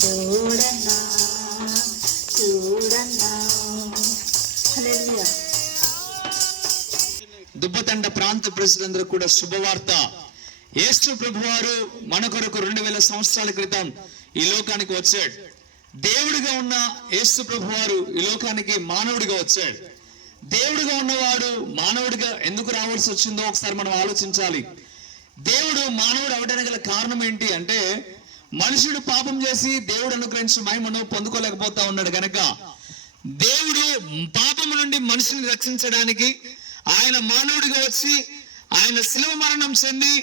చూడన్నా చూడన్నా దుబ్బతండ ప్రాంత ప్రజలందరూ కూడా శుభవార్త. యేసు ప్రభువారు మన కొరకు రెండు వేల సంవత్సరాల క్రితం ఈ లోకానికి వచ్చాడు. దేవుడిగా ఉన్న యేసు ప్రభువారు ఈ లోకానికి మానవుడిగా వచ్చాడు. దేవుడిగా ఉన్నవాడు మానవుడిగా ఎందుకు రావాల్సి వచ్చిందో ఒకసారి మనం ఆలోచించాలి. దేవుడు మానవుడు అవడానికి గల కారణం ఏంటి అంటే మనుషుడు పాపం చేసి దేవుడు అనుగ్రహించిన మహిమను పొందుకోలేకపోతా ఉన్నాడు గనక దేవుడు పాపము నుండి మనుషుని రక్షించడానికి ఆయన మానవుడిగా వచ్చి ఆయన శిలువ మరణం చెంది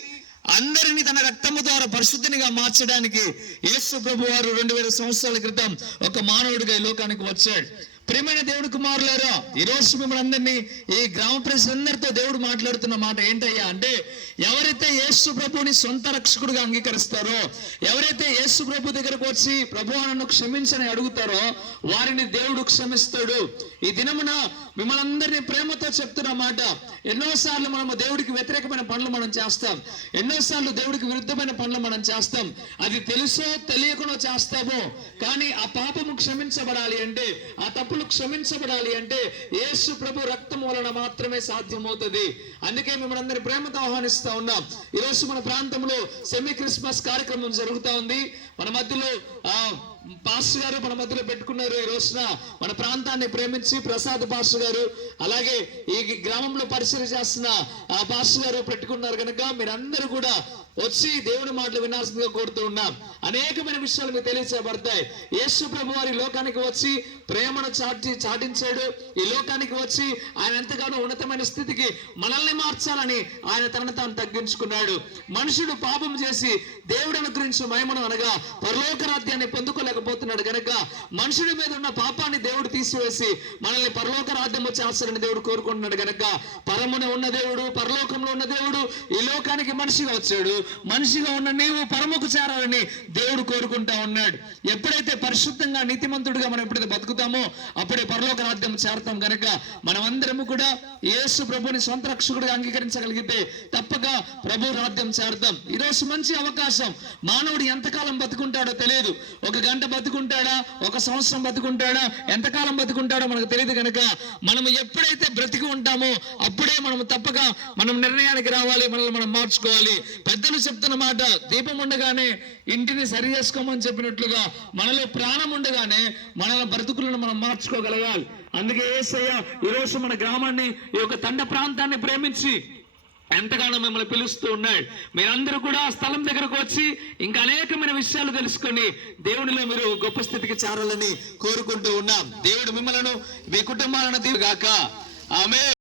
అందరినీ తన రక్తము ద్వారా పరిశుద్ధినిగా మార్చడానికి యేసు ప్రభు వారు రెండు వేల సంవత్సరాల క్రితం ఒక మానవుడిగా ఈ లోకానికి వచ్చాడు. ప్రేమైన దేవుడు కుమారులారా ఈరోజు మిమ్మల్ని అందరినీ ఈ గ్రామ ప్రజలందరితో దేవుడు మాట్లాడుతున్న మాట ఏంటయ్యా అంటే ఎవరైతే యేసు ప్రభుని సొంత రక్షకుడిగా అంగీకరిస్తారో ఎవరైతే యేసు ప్రభు దగ్గరకు వచ్చి ప్రభు నన్ను క్షమించని అడుగుతారో వారిని దేవుడు క్షమిస్తాడు. ఈ దినమున మిమ్మల్ని అందరినీ ప్రేమతో చెప్తున్న మాట ఎన్నోసార్లు మనము దేవుడికి వ్యతిరేకమైన పనులు మనం చేస్తాం. ఎన్నోసార్లు దేవుడికి విరుద్ధమైన పనులు మనం చేస్తాం. అది తెలుసో తెలియకుండా చేస్తామో కానీ ఆ పాపము క్షమించబడాలి అంటే ఆ పాపులు క్షమించబడాలి అంటే యేసు ప్రభు రక్తం వలన మాత్రమే సాధ్యమవుతుంది. అందుకే మిమ్మల్ని అందరి ప్రేమతో ఆహ్వానిస్తా ఉన్నాం. ఈరోజు మన ప్రాంతంలో సెమీ క్రిస్మస్ కార్యక్రమం జరుగుతా ఉంది. మన మధ్యలో పాస్టర్ గారు మన మధ్యలో పెట్టుకున్నారు ఈ రోజున. మన ప్రాంతాన్ని ప్రేమించి ప్రసాద్ పాస్టర్ గారు అలాగే ఈ గ్రామంలో పరిచయం చేస్తున్న ఆ పాస్టర్ గారు పెట్టుకున్నారు కనుక మీరందరూ కూడా వచ్చి దేవుని మాటలు వినాల్సిందిగా కోరుతూ ఉన్నాం అనేకమైన విషయాలు మీకు తెలియచేయబడతాయి. యేసు ప్రభు వారి లోకానికి వచ్చి ప్రేమను చాటి చాటించాడు. ఈ లోకానికి వచ్చి ఆయన ఎంతగానో ఉన్నతమైన స్థితికి మనల్ని మార్చాలని ఆయన తనను తాను తగ్గించుకున్నాడు. మనుషుడు పాపం చేసి దేవుడు అనుగ్రహించిన మహిమను అనగా పరలోక రాజ్యాన్ని పొందుకోలేకపోతున్నాడు కనుక మనుషుడి మీద ఉన్న పాపాన్ని దేవుడు తీసివేసి మనల్ని పరలోక రాజ్యం వచ్చి ఆశ్రయని దేవుడు కోరుకుంటున్నాడు కనుక పరమున ఉన్న దేవుడు పరలోకంలో ఉన్న దేవుడు ఈ లోకానికి మనిషిగా వచ్చాడు. మనిషిగా ఉన్న నీవు పరముకు చేరాలని దేవుడు కోరుకుంటా ఉన్నాడు. ఎప్పుడైతే పరిశుద్ధంగా నీతిమంతుడిగా మనం ఎప్పుడైతే బతుకుతామో అప్పుడే పరలోక రాజ్యం చేరతాం కనుక మనమందరము కూడా యేసు ప్రభుని సొంత రక్షకుడిగా అంగీకరించగలిగితే తప్పక ప్రభు రాజ్యం చేరతాం. ఈరోజు మంచి అవకాశం. మానవుడు ఎంతకాలం బతుకుంటాడో తెలియదు. ఒక గంట బతుకుంటాడా? ఒక సంవత్సరం బతుకుంటాడా? ఎంతకాలం బతుకుంటాడో మనకు తెలియదు కనుక మనం ఎప్పుడైతే బ్రతికి ఉంటామో అప్పుడే మనం తప్పక మనం నిర్ణయానికి రావాలి మనల్ని మనం మార్చుకోవాలి. పెద్దలు చెప్తున్న మాట దీపం ఉండగానే ఇంటిని సరి చేసుకోమని చెప్పినట్లుగా మనలో ప్రాణం ఉండగానే మనల బ్రతుకులను మనం మార్చుకోగలగాలి. అందుకే ఏసయ్య ఈరోజు మన గ్రామాన్ని ఈ యొక్క తండ ప్రాంతాన్ని ప్రేమించి ఎంతగానో మిమ్మల్ని పిలుస్తూ ఉన్నాడు. మీరందరూ కూడా ఆ స్థలం దగ్గరకు వచ్చి ఇంకా అనేకమైన విషయాలు తెలుసుకొని దేవునిలో మీరు గొప్ప స్థితికి చేరాలని కోరుకుంటూ ఉన్నాం. దేవుడు మిమ్మలను మీ కుటుంబాలను దీవుగాక. ఆమె